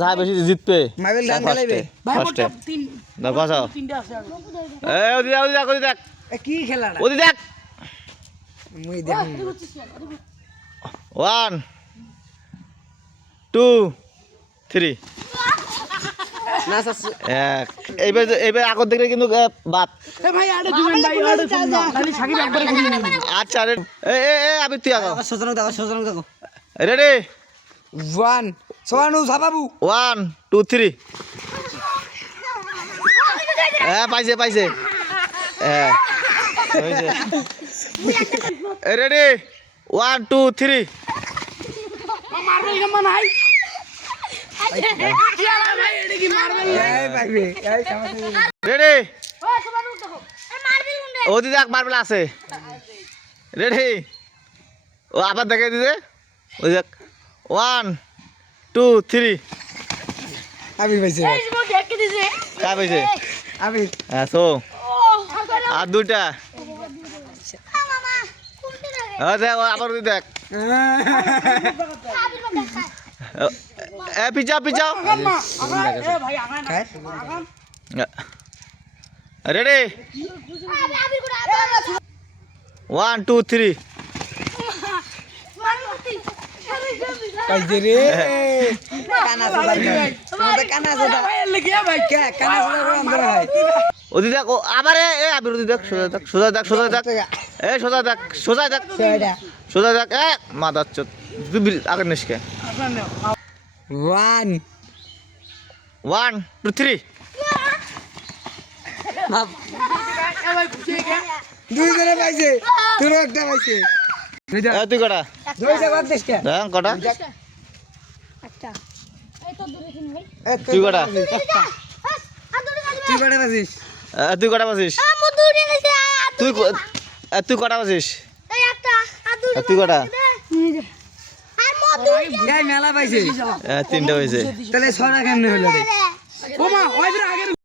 যা বেশি জিতবে মাইবেল গান না এ ওদি ওদি দেখ ওদি দেখ। এ, কি খেলাটা ওদি দেখ। মুই দেখুন ওয়ান টু থ্রি না এক। এইবার এইবার আগর দেখলে কিন্তু এ, ভাই আরে ভাই আরে খালি সাকিব একবারে ঘুরিয়ে নেবেন আচ্ছা এ এ আমি তুই আগো। সজনক দেখো সজনক দেখো। রেডি ওয়ান সোয়ানু সাবাবু ওয়ান টু থ্রি হ্যাঁ পাইছে পাইছে। হ্যাঁ রেডি ওয়ান টু থ্রি কেমন নাই ভাই এটা মার্বেল রেডি আছে। রেডি ও আবার দেখে দিতে ওই দেখ। ওয়ান টু থ্রি আমি পাইছে। কা পাইছে? আমি হ্যাঁ সো আর দুইটা। হ্যাঁ দেখ ও আবার ওদি দেখ। এ পিছাও পিছাও। ভাই আগান খায় রেডি পাইছে রে কানা সাদা তোমাদের কানা সাদা ভাই ভাই কে কানা সাদা অন্তর হয় ওদি দেখ আবার এ এ আবির ওদি দেখ সোজা দেখ সোজা দেখ। সোজা দেখ। এ সোজা দেখ সোজা দেখ। সোজা দেখ। এ মাদার চোদ তুই আগে নিসকে ওয়ান ওয়ান টু থ্রি দুই জনে পাইছে তোর একটা পাইছে। তুই কটা? কটা? তুই কটা? তুই কটা পাইছিস তুই কটা বাজিস? তুই কটা বাজিস? তুই কটা? মেলা পাইছে তিনটা হয়েছে তাহলে ছড়া কেমনে হলো? রে ওমা ওই আগে